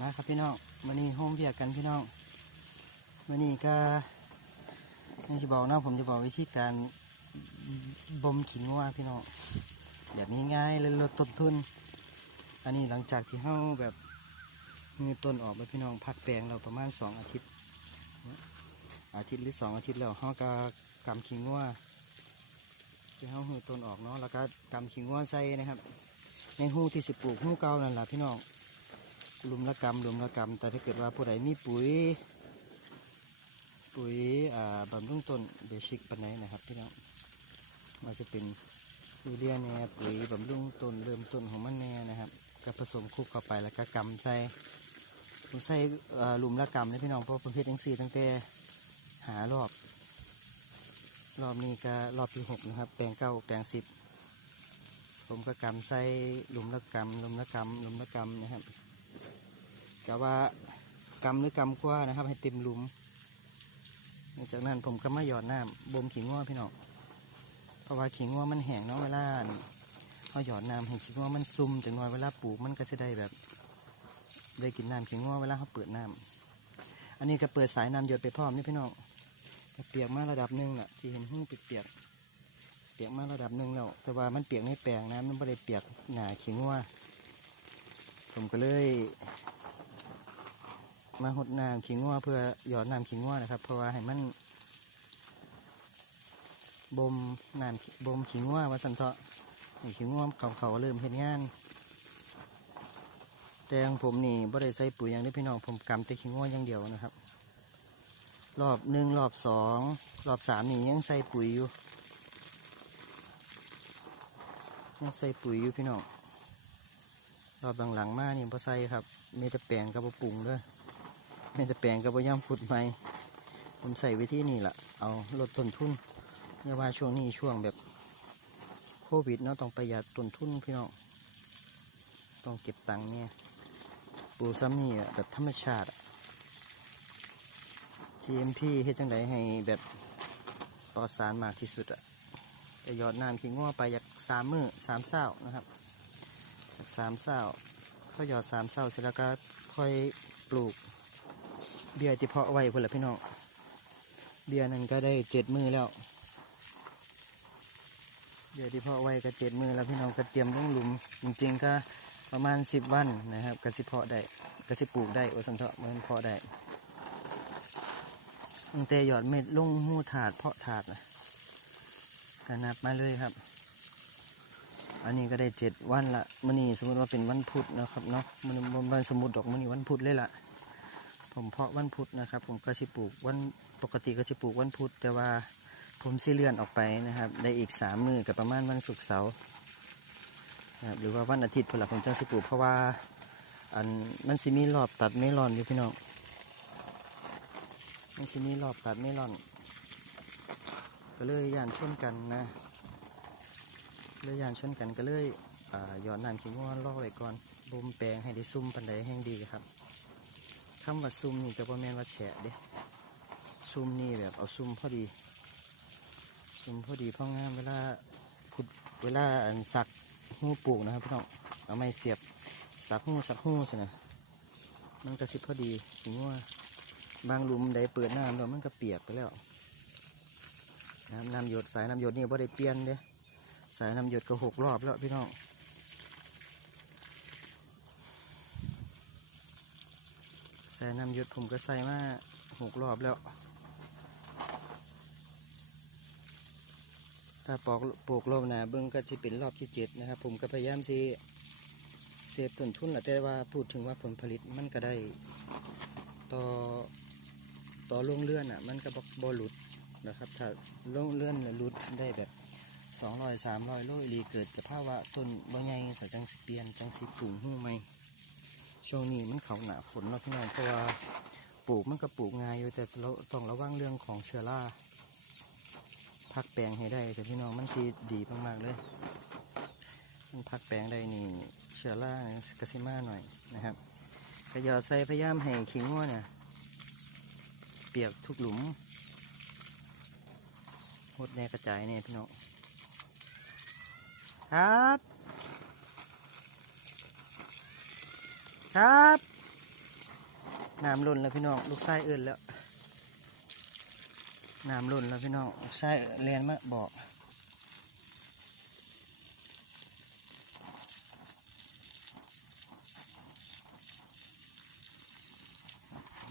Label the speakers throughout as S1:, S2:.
S1: มาครับพี่น้องวันนี้โฮมเวียกกันพี่น้องวันนี้ก็นี่จะบอกนะผมจะบอกวิธีการบ่มขิงว่าพี่น้องแบบง่ายๆเลยลดต้นทุน อันนี้หลังจากที่เฮาแบบมือต้นออกไปพี่น้องพักแปลงเราประมาณสองอาทิตย์ อาทิตย์หรือสองอาทิตย์แล้วเฮาก็กำขิงว่าที่เฮาหือต้นออกเนาะแล้วก็กำขิงว่าใส่นะครับ ในหูที่สิปลูกหูเก่านั่นแหละพี่น้อง ลุมละกำหลุมละกำแต่ถ้าเกิดว่าผู้ใดมีปุ๋ย ปุ๋ยอ่าบำรุงต้นเบสิกปันไหนนะครับพี่น้องมันจะเป็นยูเรียแน่ปุ๋ยบำรุงต้นเริ่มต้นของมันแน่นะครับก็ผสมคลุกเข้าไปแล้วก็กำใส่ผมใส่หลุมละกำนะพี่น้องเพราะประเภททั้งสี่ตั้งแต่หารอบรอบนี้ก็รอบที่หกนะครับ แปลงเก้าแปลงสิบผมก็กำใส่หลุมละกำหลุมละกำหลุมละกำนะครับ กะว่ากำหรือกำกว่านะครับ ให้เต็มหลุมจากนั้นผมก็มาหยอดน้ำบ่มขิงง้อพี่น้องเพราะว่าขิงง้อมันแห้งเนาะเวลาเอาหยอดน้ำให้ขิงง้อมันซุ่มจังหน่อยเวลาปลูกมันก็จะได้แบบได้กินน้ำขิงง้อเวลาเขาเปิดน้ำอันนี้ก็เปิดสายน้ำหยดไปพร้อมนี่พี่น้องเปียกมาระดับหนึ่งน่ะที่เห็นหูเปียกเปียกมาระดับหนึ่งแล้ว แต่ว่ามันเปียกในแปลงนะมันไม่ได้เปียกหนาขิงง้อผมก็เลย มาหดน้ำขิงงัวเพื่อหยอดน้ำขิงงัวนะครับ เพราะว่าให้มันบ่มน้ำบ่มขิงงัวว่าสันเถาะขิงงัวเขาเขาเริ่มเห็นงานแต่ของผมนี่บ่ได้ใส่ปุ๋ยอย่างนี้พี่น้องผมกำแต่ขิงงัวอย่างเดียวนะครับ รอบหนึ่งรอบสองรอบสามนี่ยังใส่ปุ๋ยอยู่ยังใส่ปุ๋ยอยู่พี่น้องรอบหลังๆมานี่พอใส่ครับมีแต่แปลงกับปรุงเด้วย แม่จะแปลงกับย่ำขุดใหม่ผมใส่ไวิธีนี่แหละเอาลดต้นทุนเนื่อว่าช่วงนี้ช่วงแบบโควิดเนาะต้องประหยัดต้นทุนพี่น้องต้องเก็บตังค์เนี่ยปลูกซ้ำนี่แบบธรรมชาติ GMP เฮ็ดจังไดให้แบบปลอดสารมากที่สุดอะจะยอดน้ำขิงง้อไปจากสามมือสามเศร้านะครับจากสามเศร้าเขาหยอดสามเศร้าเสร็จแล้วก็ค่อยปลูก เบียร์ที่เพาะไว้พุ่นละพี่น้อง เบียร์นั้นก็ได้เจ็ดมือแล้ว เบียร์ที่เพาะไว้ก็เจ็ดมือแล้วพี่น้องก็เตรียมลงหลุม จริง ๆ ก็ประมาณสิบวันนะครับก็สิเพาะได้ก็สิปลูกได้โอสันเถาะมันเพาะได้ตั้งแต่หยอดเม็ดลงหูถาดเพาะถาดนะก็นับมาเลยครับ อันนี้ก็ได้เจ็ดวันละมื่อนี้สมมติว่าเป็นวันพุธนะครับเนาะมันมันสมมติดอกมื่อนี้วันพุธเลยล่ะ ผมเพาะวันพุธนะครับ ผมก็สิปลูกวันปกติก็จะปลูกวันพุธแต่ว่าผมสิเลื่อนออกไปนะครับ ได้อีกสามมือกับประมาณวันศุกร์เสาร์นะรหรือว่าวันอาทิตย์พนละผมจะสิปลูกเพราะว่าอันมันสิมีรอบตัดเมลอนอยู่พี่น้องมันสิมีรอบตัดเมลอน ก็เลยย่านชนกันนะเลยย่านชนกันก็เลยอ่าหยอดน้ำขิงว่าล่อไว้ก่อนบ่มแปลงให้ได้ซุ่มปันใดแห้งดีครับ คำว่าซุ่มนี่ก็บ่แม่นว่าแฉะเด้ซุ่มนี่แบบเอาซุ่มพอดีซุ่มพอดีพ่องามเวลาขุดเวลาอันสักหูปลูกนะครับพี่น้องเอาไม้เสียบสักหูสักหูสินะมันก็สิบพอดีถึงว่าบางหลุมใดเปิดน้ำแล้วมันก็เปียกไปแล้วน้ำน้ำหยดสายน้ำหยดนี่บ่ได้เปลี่ยนเด้สายน้ำหยดก็หกรอบแล้วพี่น้อง ใส่น้ำหยดผมก็ใส่มาหกรอบแล้ว ถ้าปอกปลูกรอบหนาเบิ้งก็จะเป็นรอบที่เจ็ดนะครับ ผมก็พยายามสิเซฟต้นทุนแหละแต่ว่าพูดถึงว่าผลผลิตมันก็ได้ต่อต่อลงเลื่อนอะ มันก็บ่หลุดนะครับ ถ้าลงเลื่อนหลุดได้แบบสองร้อยสามร้อยโลอีลีเกิดกับภาวะต้นบ่ใหญ่สจังสิเปลี่ยนจังสิปลูกหูใหม ช่วงนี้มันเขาหนาฝนเนาะพี่น้องเพราะว่าปลูกมันก็ปลูกง่ายอยู่แต่เราต้องระวังเรื่องของเชื้อราพักแปลงให้ได้แต่พี่น้องมันสีดีมากๆเลย มันพักแปลงได้นี่เชื้อราเนี่ยกระซิมาหน่อยนะครับก็อย่าใส่พยายามให้ขิงวัวเนี่ยเปียกทุกหลุมหดแน่กระจายเนี่ยพี่น้องครับ ครับน้ำล้นแล้วพี่น้องลูกไส้เอื่นแล้วน้ำล้นแล้วพี่น้องลูกไส้เรียนมาบอก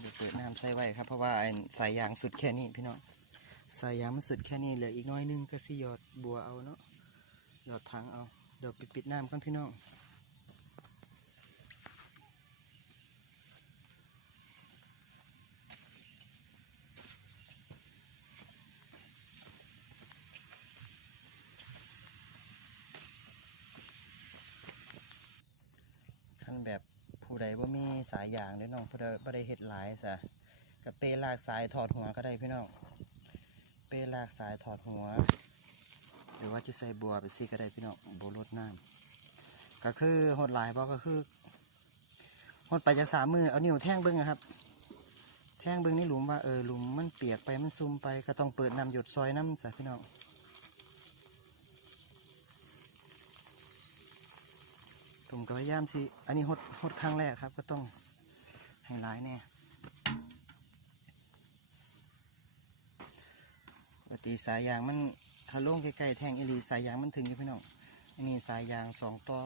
S1: เดี๋ยวเปิดน้ำใส่ไว้ครับเพราะว่าไอ้สายยางสุดแค่นี้พี่น้องสายยางมันสุดแค่นี้เหลืออีกน้อยนึงก็สิหยอดบัวเอาเนาะหยอดถังเอาเดี๋ยวปิดปิดน้ำก่อนพี่น้อง นแบบผู้ใดว่ามีสายยางเด้อน้องผู้ใดบ่ได้เฮ็ดหลายซะกับเปลากสายถอดหัวก็ได้พี่น้อง เปลากสายถอดหัว หรือว่าจะใส่บัวไปซี่ก็ได้พี่น้องบัวรดน้ำก็คือหดหลายบ่ก็คือหดไปจากสามมือเอานิ้วแท่งเบิ้งนะครับ แท่งเบิ้งนี่หลุมว่าเออหลุมมันเปียกไปมันซุ่มไปก็ต้องเปิดน้ำหยดซอยน้ำซะพี่น้อง ผมก็พยายามสิ อันนี้หดหดครั้งแรกครับ ก็ต้องให้ร้ายแน่ปกติสายยางมันถ้าลงใกล้ๆแท่งอีลีสายยางมันถึงอยู่พี่น้อง อันนี้สายยางสองต่อ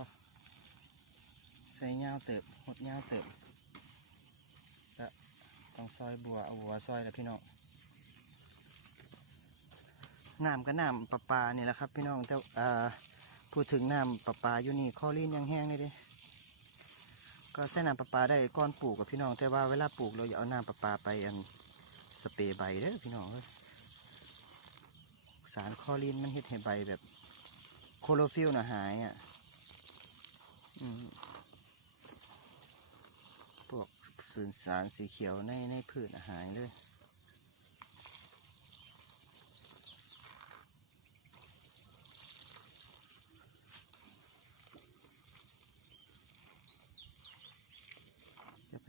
S1: ใส่ยาวเติบหดยาวเติบก็ต้องซอยบัวเอาบัวซอยแหละพี่น้องน้ำก็น้ำประปานี่แหละครับพี่น้องแต่เอ่อ พูดถึงน้ำประปาอยู่นี่คอลีนยังแห้งเลยเด้ก็ใช้น้ำประปาได้ก้อนปลูกกับพี่น้องแต่ว่าเวลาปลูกเราอย่าเอาน้ำประปาไปอันสเปรย์ใบเด้อพี่น้องเอ้ยสารคอลีนมันเฮ็ดให้ใบแบบโคโรฟิลน่ะหายอะพวกสื่อสารสีเขียวในในพืชหายเลย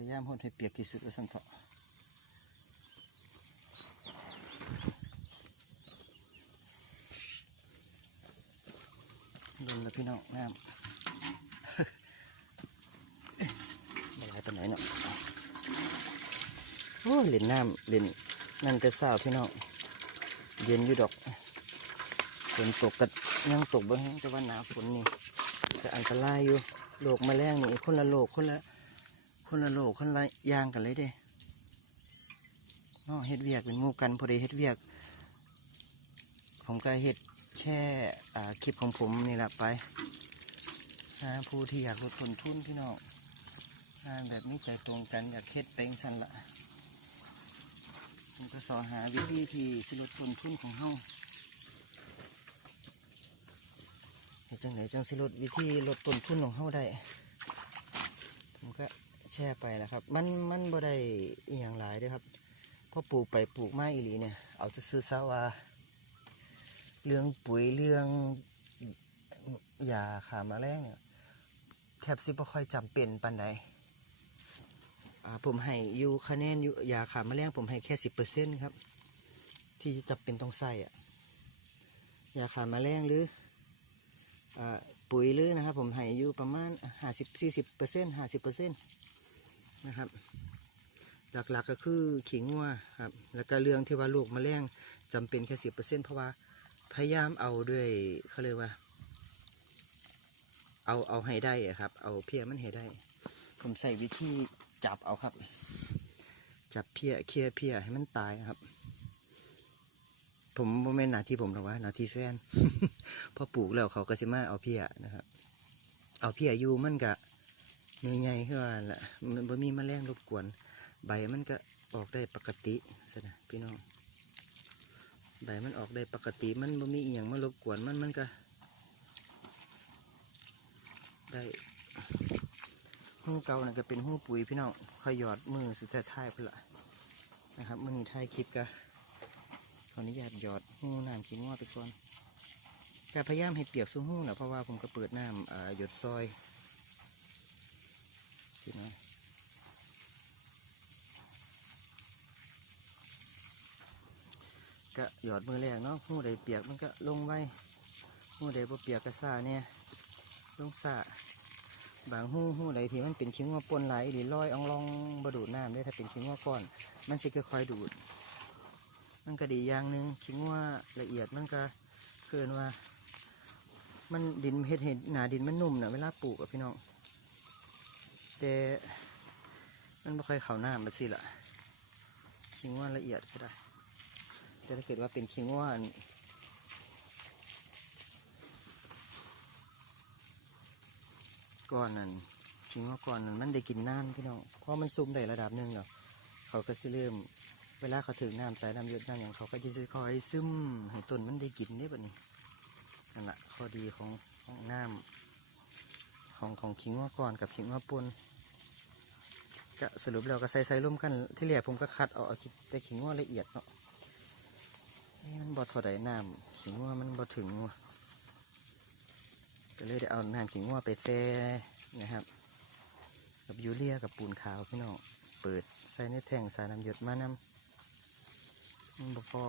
S1: พยายามหดให้เปียกที่สุดว่าสันเถาะลงแล้วพี่น้องน้ำไม่ไหลไปไหนเนาะโอ้เล่นน้ำเล่นนั่นแต่เศร้าพี่น้องเย็นอยู่ดอกฝนตกกัยังตกบ้างแต่ว่าหนาฝนนี่จะอันตรายอยู่โรคแมลงนี่คนละโรคคนละ คนละโลกคนละยางกันเลยเด้เนาะเฮ็ดเวียกเป็นหมู่กันพอดีเฮ็ดเวียก ผมก็เฮ็ดแช่คลิปของผมนี่แหละไปนะผู้ที่อยากลดต้นทุนพี่น้องงานแบบนี้ใจตรงกันอยากเฮ็ดเป็นสันละผมก็สอนหาวิธีที่สิลดต้นทุนของเฮาเฮ็ดจังไหนจังสิลดวิธีลดต้นทุนของเฮาได้ผมก็ แช่ไปนะครับ มันมันบ่ได้อหย่างหลายเด้วยครับพอปลูกไปปลูกไมาอีหลีเนี่ย เอาจะซื้อซะว่าเรื่องปุ๋ยเรื่องยาขาแมลงเนี่ยแทบสิบ่ค่อยจำเป็นปานใดผมให้อยู่คะแนนอยู่ยาขาแมลงผมให้แค่สิบเปอร์เซ็นต์ครับ ที่จะเป็นต้องใส่อะยาขาแมลงหรืออ่าปุ๋ยเลยนะครับ ผมให้อยู่ประมาณห้าสิบสี่สิบเปอร์เซ็นต์ห้าสิบเปอร์เซ็นต์ นะครับ หลักๆก็คือขิงวัวครับแล้วก็เรื่องที่ว่าลูกแมลงจำเป็นแค่สิบเปอร์เซ็นต์เพราะว่าพยายามเอาด้วยเขาเรียกว่า เอาเอาให้ได้ครับ เอาเพี้ยมันให้ได้ ผมใส่วิธีจับเอาครับ จับเพี้ยเคลียเพี้ยให้มันตายครับ ผมโมเมนหน้าที่ผมหรอกว่าหน้าที่แฟนพอปลูกแล้วเขาก็สิมาเอาเพี้ยนะครับ เอาเพี้ยอยู่มันก็ ใหญ่ๆขึ้นมาละมันบ่มีแมลงรบกวน ใบมันก็ออกได้ปกติสนะพี่น้อง ใบมันออกได้ปกติมันบ่มีอียงมารบกวนมันมันก็ ได้หูเก่าน่ะก็เป็นหูปุ๋ยพี่น้องคอยหยอดมือสุดท้ายๆพุ่นละนะครับมื่อนี้ท้ายคลิปก็ขออนุญาตหยอดหูน้ำกินง้อไปก่อนแต่พยายามให้เปียกซุ้หูแหละเพราะว่าผมก็เปิดน้ำอ่าหยดซอย ทีนะก็หยอดมือแรกเนาะหูใดเปียกมันก็ลงไว้หูใดบ่เปียกก็ซาเนี่ยลงซ่าบางหูหู้ใดที่มันเป็นขี้งัวปนไหลหรือลอยอองลองบดูดน้ำได้ถ้าเป็นขี้งัวก้อน มันสิค่อยๆดูด มันก็ดีอย่างหนึ่งขี้งัวละเอียดมันก็เกินว่า มันดินเห็ดเห็ดหนาดินมันนุ่มนะเวลาปลูกอะพี่น้อง แต่มันไม่ค่อยเข้าน้ำแบบสิละขี้งัวละเอียดก็ได้ แต่ถ้าเกิดว่าเป็นขี้งัวอันก้อนนั้นขี้งัวก้อนนั้นมันได้กินน้ำพี่น้องเพราะมันซุ่มได้ระดับหนึ่งแล้วเขาก็สิเริ่มเวลาเขาถึงน้ำใส่น้ำหยดน้ำอย่างเขาก็จะคอยซึมให้ต้นมันได้กินเนี่ยแบบนี้นั่นแหละข้อดีของของน้ำ ของของขิงว่าก่อนกับขิงว่าปนก็สรุปแล้วก็ใส่ใส่ร่วมกันที่เหลือผมก็คัดออาแต่ขิงว่าละเอียดเนาะมันบอทอดน้ำขิงว่ามันบอถึงว่ะก็เลยได้เอาน้ำขิงว่าไปแช่นะครับ กับยูเรียกับปูนขาวพี่น้องเปิดใส่ในแท่งใส่น้ำหยดมาน้ำมันบ่พอ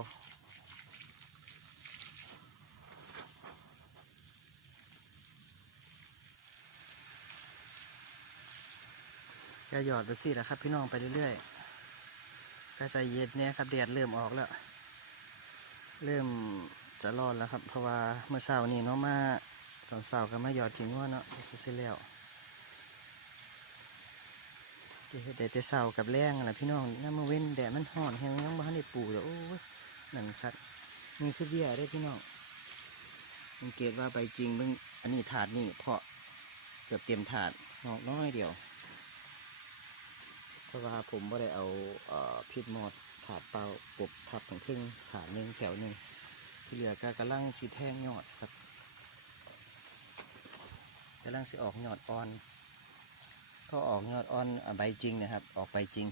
S1: ก็หยอดไปสิแล้วครับ พี่น้องไปเรื่อยๆก็ใจเย็นเนี่ยครับแดดเริ่มออกแล้ว เริ่มจะร้อนแล้วครับ เพราะว่าเมื่อเช้านี้เนาะมาตอนเช้าก็มาหยอดทิ้งว่าเนาะเสร็จแล้วเดี๋ยวแต่แต่เสากับแรงอะพี่น้องน้ำมาเว้นแดดมันห่อนแห้งยังบ้านได้ปลูกเลยโอ้ยนั่นครับนี่คือเบี้ยได้พี่น้องสังเกตว่าใบจริงเบิ่งอันนี้ถาดนี่เพาะเกือบเต็มถาดนอกน้อยเดียว เพราะว่าผมไม่ได้เอาเอ่อพิษมอดถาดเปล่าปบทับของครึ่งถาดหนึ่งแถวหนึ่งที่เหลือก็กำลังสีแท่งยอดครับกำลังสิออกยอดอ่อนก็ออกยอดอ่อนใบจริงนะครับ ออกใบจริง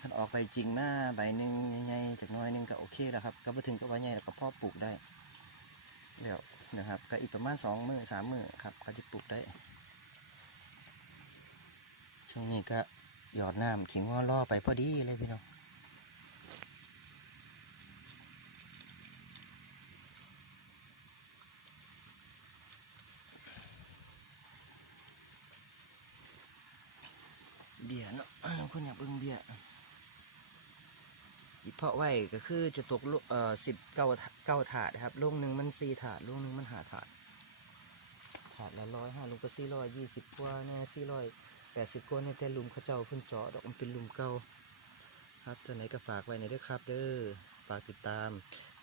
S1: ถ้าออกใบจริงมาใบหนึ่งใหญ่ๆจากน้อยหนึงก็โอเคแล้วครับ ก็ไปถึงก็ว่าใหญ่แล้วก็พ่อปลูกได้เดี๋ยวนะครับก็อีกประมาณสองมือสามมือครับเขาจะปลูกได้ช่วงนี้ก็ หยอดน้ำขิงว่าล่อไปพอดีเลยพี่น้องเบียเนาะคนอยากเบิ่งเบียอีเพาะไว้ก็คือจะตกลูกเอ่อสิบเก้าเก้าถาดนครับลูกหนึ่งมันสี่ถาดลูกหนึ่งมันหาถาดถาดละร้อยห้าลุงก็สี่ร้อยยี่สิบกว่าเนี่ยสี่ร้อย แปดสิบกว่าเนี่ยแต่ลุมเขาเจ้าเพิ่นเจาะดอกมันเป็นลุมเก่าครับจะไหนก็ฝากไว้ในด้วยครับเด้อฝากติดตาม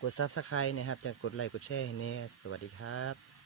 S1: กดซับสไครต์นะครับจะกดไลค์กดแชร์ให้แน่สวัสดีครับ